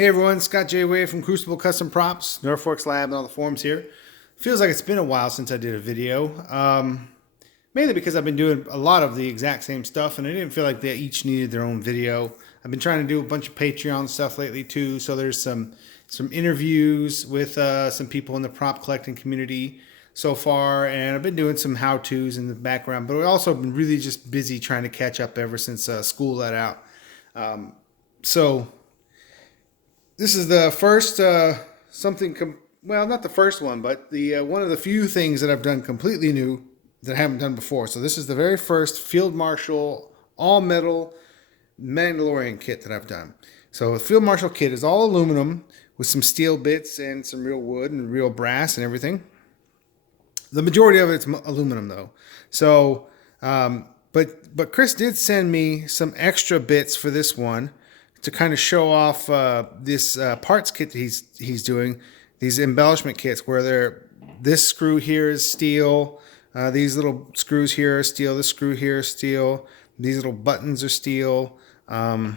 Hey everyone, Scott J. Way from Crucible Custom Props, Norfolk's Lab, and all the forums here. Feels like it's been a while since I did a video, mainly because I've been doing a lot of the exact same stuff, and I didn't feel like they each needed their own video. I've been trying to do a bunch of Patreon stuff lately too, so there's some interviews with some people in the prop collecting community so far, and I've been doing some how-tos in the background, but I've also been really just busy trying to catch up ever since school let out. So this is the first well, not the first one, but the one of the few things that I've done completely new that I haven't done before. So this is the very first Field Marshal all metal Mandalorian kit that I've done. So the Field Marshal kit is all aluminum with some steel bits and some real wood and real brass and everything. The majority of it's aluminum though. So, but Chris did send me some extra bits for this one to kind of show off this parts kit that he's doing, these embellishment kits where this screw here is steel, these little screws here are steel, this screw here is steel, these little buttons are steel, the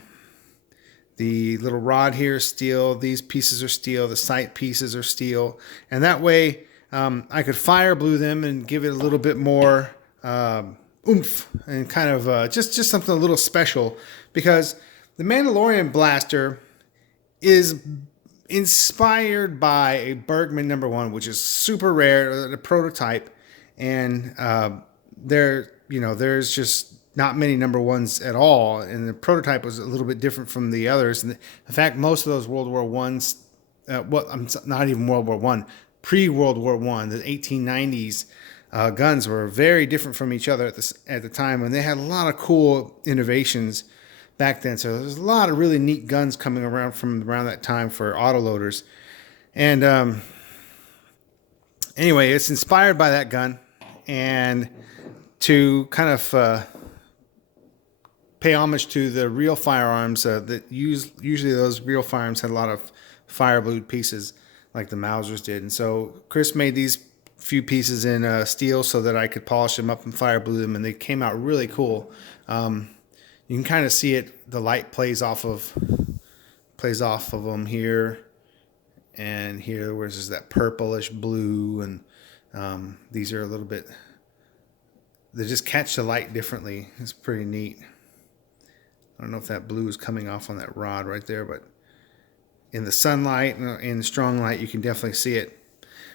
little rod here is steel, these pieces are steel, the sight pieces are steel, and that way I could fire blue them and give it a little bit more oomph and kind of just something a little special, because the Mandalorian Blaster is inspired by a Bergman #1, which is super rare, a prototype, and there's just not many #1s at all, and the prototype was a little bit different from the others. And in fact, most of those World War Ones, I'm not even World War One, pre-World War One, the 1890s guns were very different from each other at the time, and they had a lot of cool innovations back then. So there's a lot of really neat guns coming around from around that time for autoloaders. And anyway, it's inspired by that gun, and to kind of pay homage to the real firearms that usually those real firearms had a lot of fire blued pieces like the Mausers did. And so Chris made these few pieces in steel so that I could polish them up and fire blue them, and they came out really cool. You can kind of see it. The light plays off of them here and here, where there's that purplish blue, and these are a little bit. They just catch the light differently. It's pretty neat. I don't know if that blue is coming off on that rod right there, but in the sunlight and in the strong light, you can definitely see it.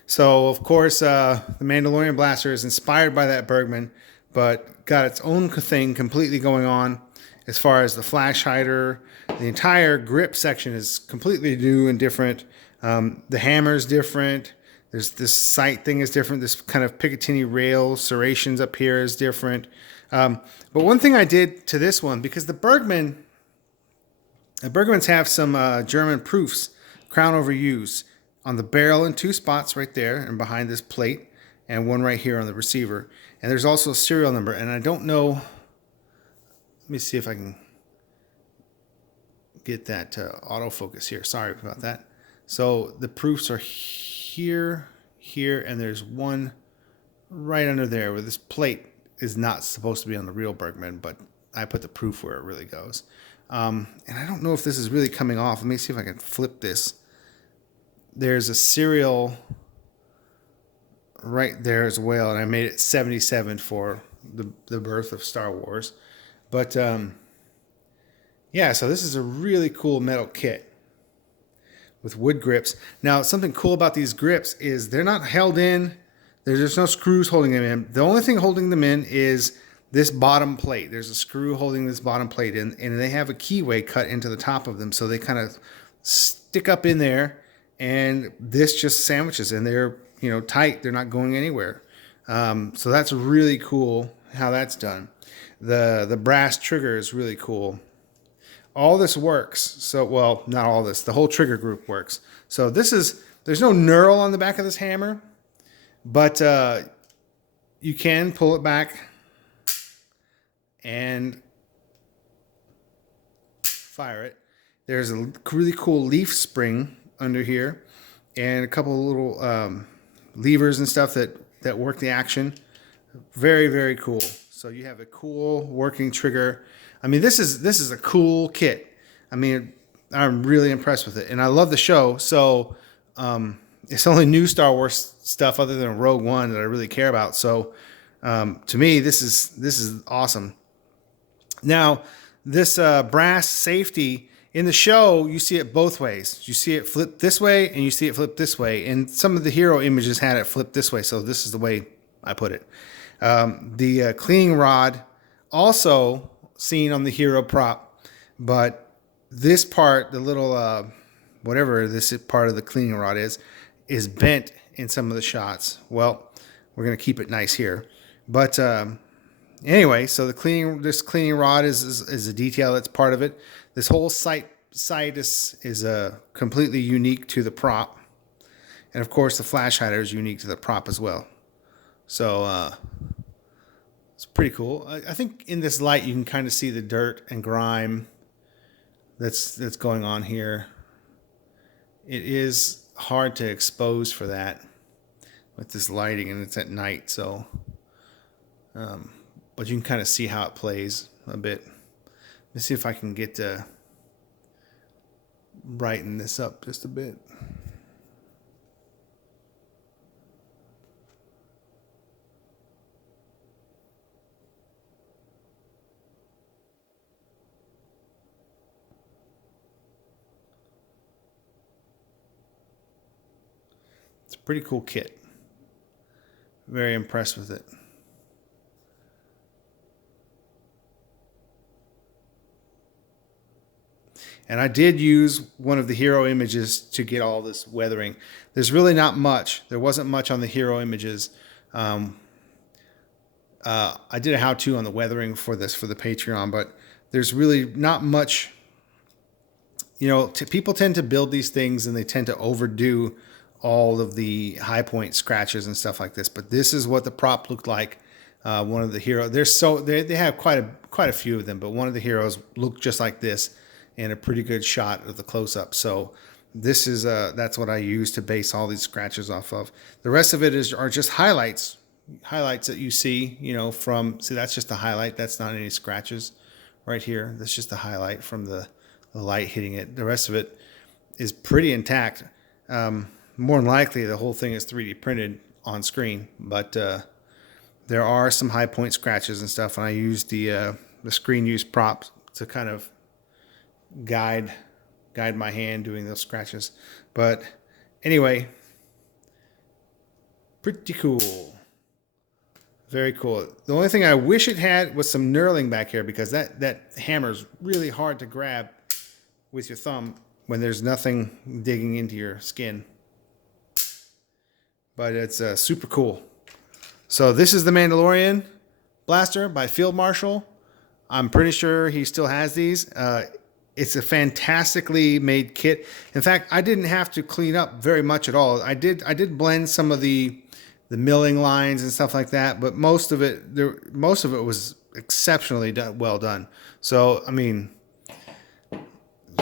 So, of course, the Mandalorian Blaster is inspired by that Bergman, but got its own thing completely going on. As far as the flash hider, the entire grip section is completely new and different. The hammer is different. There's this sight thing is different. This kind of Picatinny rail serrations up here is different. But one thing I did to this one, because the Bergmans have some German proofs, crown over U's, on the barrel in two spots right there and behind this plate, and one right here on the receiver. And there's also a serial number, and I don't know. Let me see if I can get that autofocus here. Sorry about that. So the proofs are here, here, and there's one right under there where this plate is not supposed to be on the real Bergman, but I put the proof where it really goes. And I don't know if this is really coming off. Let me see if I can flip this. There's a serial right there as well, and I made it 77 for the birth of Star Wars. But yeah, so this is a really cool metal kit with wood grips. Now, something cool about these grips is they're not held in. There's no screws holding them in. The only thing holding them in is this bottom plate. There's a screw holding this bottom plate in, and they have a keyway cut into the top of them, so they kind of stick up in there, and this just sandwiches, and they're tight. They're not going anywhere. So that's really cool how that's done. The brass trigger is really cool. All this works. So, well, not all this. The whole trigger group works. So there's no knurl on the back of this hammer, but you can pull it back and fire it. There's a really cool leaf spring under here, and a couple of little levers and stuff that work the action. Very, very cool. So you have a cool working trigger. I mean, this is a cool kit. I mean, I'm really impressed with it, and I love the show. So it's only new Star Wars stuff other than Rogue One that I really care about. So to me, this is awesome. Now, this brass safety in the show, you see it both ways. You see it flip this way, and you see it flip this way. And some of the hero images had it flip this way, so this is the way I put it. The cleaning rod also seen on the hero prop, but this part, the little whatever this part of the cleaning rod is bent in some of the shots. Well, we're gonna keep it nice here, but anyway, so this cleaning rod is a detail that's part of it. This whole sight is completely unique to the prop, and of course the flash hider is unique to the prop as well. So it's pretty cool. I think in this light you can kind of see the dirt and grime that's going on here. It is hard to expose for that with this lighting, and it's at night, so but you can kind of see how it plays a bit. Let's see if I can get to brighten this up just a bit. It's a pretty cool kit. Very impressed with it. And I did use one of the hero images to get all this weathering. There's really not much. There wasn't much on the hero images. I did a how-to on the weathering for the Patreon, but there's really not much. You know, people tend to build these things and they tend to overdo all of the high point scratches and stuff like this. But this is what the prop looked like. One of the heroes. They have quite a few of them, but one of the heroes looked just like this. And a pretty good shot of the close-up. So this is that's what I use to base all these scratches off of. The rest of it are just highlights that you see, you know, see, that's just a highlight. That's not any scratches right here. That's just a highlight from the light hitting it. The rest of it is pretty intact. More than likely, the whole thing is 3D printed on screen, but there are some high point scratches and stuff, and I used the screen use props to kind of guide my hand doing those scratches. But anyway, pretty cool. Very cool. The only thing I wish it had was some knurling back here, because that hammer is really hard to grab with your thumb when there's nothing digging into your skin. But it's super cool. So this is the Mandalorian Blaster by Field Marshal. I'm pretty sure he still has these. It's a fantastically made kit. In fact, I didn't have to clean up very much at all. I did blend some of the milling lines and stuff like that, but most of it was exceptionally well done. So, I mean,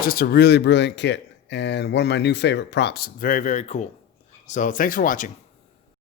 just a really brilliant kit and one of my new favorite props. Very, very cool. So, thanks for watching.